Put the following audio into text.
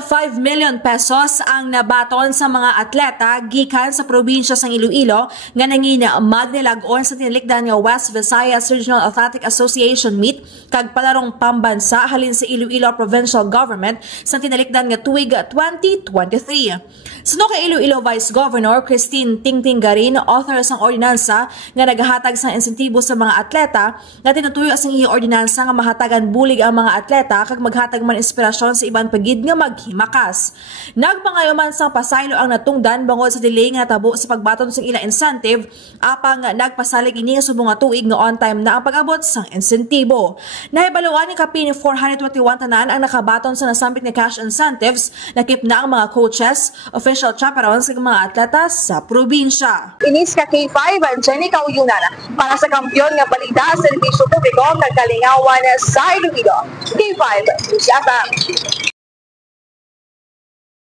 5 million pesos ang nabaton sa mga atleta gikan sa probinsya sang Iloilo nga nangina magnilag-on sa tinalikdan nga West Visayas Regional Athletic Association meet kag palarong pambansa halin sa Iloilo Provincial Government sa tinalikdan nga tuig 2023. Suno kay Iloilo Vice Governor Christine Tingting Garin, author sang ordinansa nga nagahatag sang insentibo sa mga atleta nga tinutuyo sang iyang ordinansa nga mahatagan bulig ang mga atleta kag maghatag man inspirasyon sa ibang pagid nga maghimakas. Nagpangayo man sang pasaylo ang natungdan bangod sa delay nga tabo sa pagbaton sa ilang incentive apang nagpasalig ini nga subong nga tuig nga on time na ang pag-abot sang insentibo. Nahibaluan ni kapin 421 tanan ang nakabaton sa nasampit nga cash incentives, nakip na ang mga coaches, official chaperones ug mga atleta sa probinsya. Inis ka K5 ang Jenny Kauyunan para sa kampyon nga balita sa serbisyo publiko kag kalingawan sa Iloilo. K5 News FM.